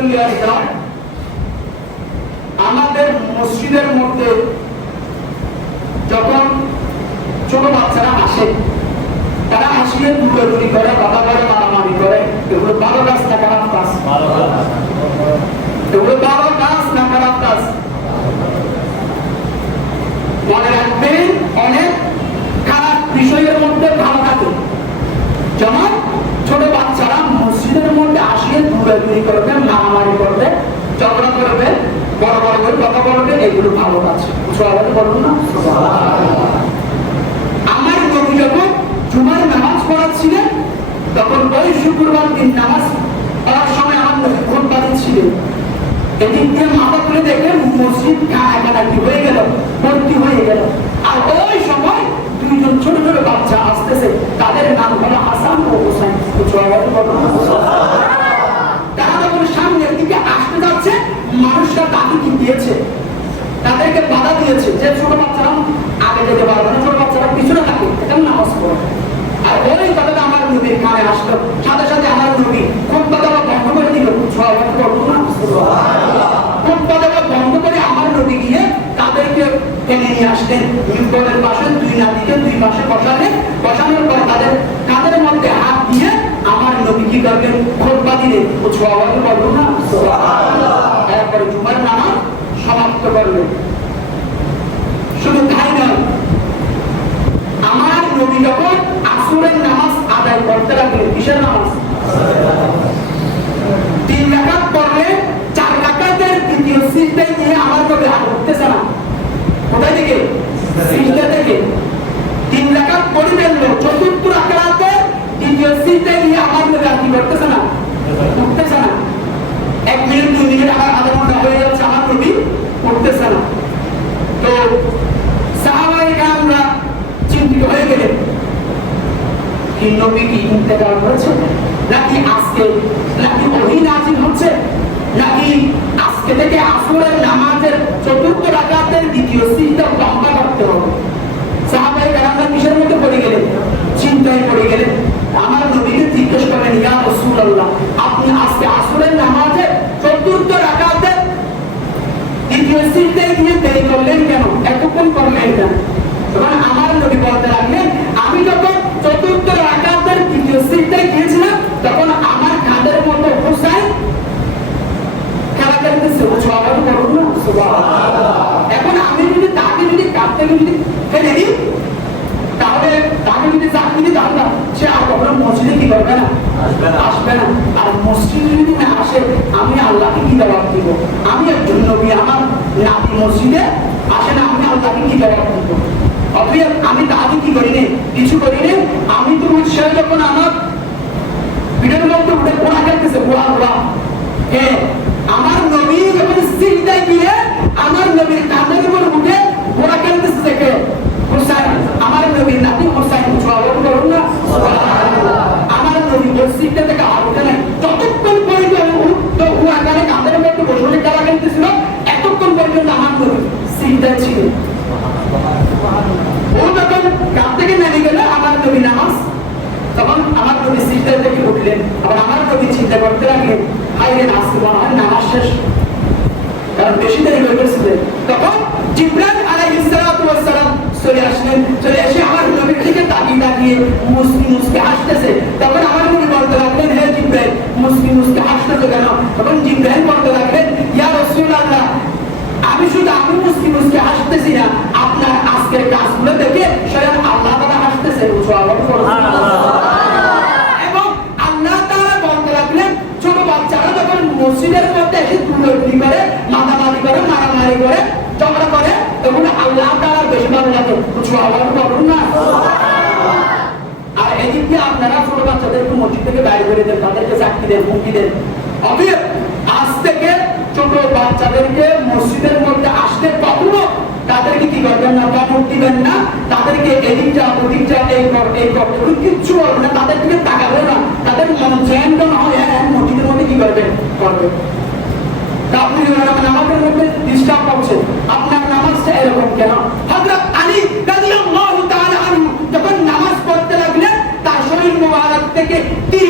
আসলাম আমাদের মসজিদের মধ্যে যখন ছোট বাচ্চারা আসে, তারা আসলে দূরাদূরি করে, বাবা করে মারামারি করে, এগুলো ভালো রাস্তা না খারাপ কাজ এগুলো ভালো কাজ না খারাপ কাজ মনে রাখবেন অনেক খারাপ বিষয়ের মধ্যে ভালো থাকে যেমন ছোট বাচ্চারা মসজিদের মধ্যে দূরাদূরি করবে মারামারি করবে, ঝগড়া করবে, বড় বড় করে কথা বলবে, এগুলো ভালো কাজ। আলাদা বলব না আমার নবী যখন জুমার নামাজ পড়াচ্ছিলেন, তখন ওই শুক্রবার দিন নামাজ পড়ার সময় আমার নবী খোঁজবা এদিক দিয়ে মাথা তুলে দেখলেন মসজিদ কানাকাটি হয়ে গেল, ভর্তি হয়ে গেল। আর ওই সময় দুইজন ছোট ছোট বাচ্চা আসতেছে, তাদের নাম হলো হাসান ও হোসেন কি দিয়েছে তাদেরকে বাধা দিয়েছে যে ছোট বাচ্চারা আগে যেতে পারবে না, ছোট বাচ্চারা পিছনে থাকে এটা নামাজ পড়ে। আর বলেই তাদের আমার নবীর কানে আসলো। সাথে সাথে আমার নবী কোন কথা বন্ধ করে দিল। ছয় করব না। কোন কথা বন্ধ করে আমার নবী গিয়ে তাদেরকে টেনে নিয়ে আসলেন। মিম্বরের পাশে দুই নাতিকে দুই পাশে বসালেন বসানোর পর তাদের কাদের মধ্যে হাত দিয়ে আমার নবী কি করলেন খোদবা দিলেন ও ছোয়া বলব না তারপরে জুমার নামাজ সমাপ্ত করলেন শুধু তাই নয় আমার নবী যখন আসরের নামাজ আদায় করতে লাগলেন কিসের নামাজ তিন রাকাত পড়লে চার রাকাতের দ্বিতীয় সিজদায় নিয়ে আমার নবী আর উঠতেছে না কোথায় থেকে সিজদা থেকে তিন রাকাত পড়ে ফেলল চতুর্থ রাকাতে সিজদায় নিয়ে আমার নবী আর কি করতেছে না? উঠতেছে না। এক মিনিট দুই মিনিট আমার আধা ঘণ্টা হয়ে যাচ্ছে, আমার নবী উঠতেছে না। তো সাহাবাহিক আমরা চিন্তিত হয়ে গেলেন। কি নবী কি ইন্তেকাল করেছে নাকি আজকে? নাকি ওহি নাজিল হচ্ছে? নাকি আজকে থেকে আসরের নামাজের চতুর্থ রাকাতের দ্বিতীয় সিজদা লম্বা করতে হবে? সাহাবাহিক আমরা কিসের মধ্যে পড়ে গেলেন? চিন্তায় পড়ে গেলেন। আমার নবীকে জিজ্ঞেস করেন, ইয়া রাসূলুল্লাহ, আপনি আজকে আসরের নামাজের চতুর্থ রাকাতের দ্বিতীয় সিজদায় গিয়ে দেরি করলেন কেন? এতক্ষণ করলেন কেন তখন আমার নবী বলতে লাগলেন, আমি যখন চতুর্থ রাকাতের দ্বিতীয় সিজদায় গিয়েছিলাম, তখন আমার কাঁধের মতো হুসাইন খেলা খেলতেছে ও সবাই করুন না? এখন আমি যদি তাকে যদি থেকে যদি ফেলে দিই, তাহলে যদি চাকরি তাহলে সে আর কখনো মসজিদে কি করবে না? আসবে না। আর মসজিদে যদি না আসে আমি আল্লাহকে কি জবাব দিব? আমি একজন নবী আমার নাতি মসজিদে আসে না আমি আল্লাহকে কি জবাব দিব? অতএব আমি তাকে কি করি নে? কিছু করি নে? আমি তো উৎসাহ যখন আমার ভিডিওর মধ্যে উঠে পোড়া খেলতেছে পোড়া পোড়া হ্যাঁ আমার নবী যখন সিজদায় গিয়ে আমার নবীর কাঁধের উপর উঠে পোড়া খেলতেছে দেখে হুসাইন আমার নবীর নাতি হুসাইন জবাব করুন না আমার নবী মসজিদটা থেকে আর উঠে নাই যতক্ষণ পর্যন্ত উঠতো ও আকারে কাঁধের মধ্যে বসে খেলা খেলতেছিল এতক্ষণ পর্যন্ত আমার নবী সিজদায় ছিল ও নেমে গেল, আমার নামাজ, তখন আমার নবী সিজদা থেকে উঠলেন। আবার আমার চিন্তা করতে লাগলেন রে নামাজ শেষ। কারণ বেশি দেরি হয়ে গেছিল। তখন জিব্রাইল চলে আসলেন। চলে এসে আমার নবীর দিকে তাকিয়ে তাকিয়ে মুসকি মুসকি হাসতেছে। তখন আমার নবী বলতে লাগলেন, হে জিব্রাইল, মুসকি মুসকি হাসতেছে কেন? তখন জিব্রাইল বলতে লাগলেন ইয়া রাসূলুল্লাহ আমি শুধু আমি মুসকি মুসকি হাসতেছি না আপনার আজকের কাজগুলো দেখে স্বয়ং আল্লাহ তাআলা হাসতেছে এবং আল্লাহ বলতে লাগলেন ছোট বাচ্চারা যখন মসজিদের মধ্যে এসে তুলনি করে করে মারামারি করে ঝগড়া করে তখন আল্লাহ তাআলা বেশি ভালো লাগে কিছু না? আর এদিক আপনারা ছোট বাচ্চাদেরকে মসজিদ থেকে বাইরে করে দেন তাদেরকে চাকরি দেন হুমকি দেন। অতএব আজ থেকে ছোট বাচ্চাদেরকে মসজিদের মধ্যে আসতে কখনো তাদেরকে কি করবেন না? কাপড় দিবেন না? তাদেরকে এদিক যা ওদিক যা এই কর এই কর কিচ্ছু করবে না। তাদের দিকে তাকাবে না। তাদের মন জ্যান্ত না হয় হ্যাঁ মসজিদের মধ্যে কি করবে? করবে। আপনি নামাজের মধ্যে ডিস্টার্ব করছেন আপনার নামাজটা এরকম কেন? হযরত আলী রাদিয়াল্লাহু তাআলা আনহু যখন নামাজ পড়তে লাগলেন, তার শরীর মোবারক থেকে তীর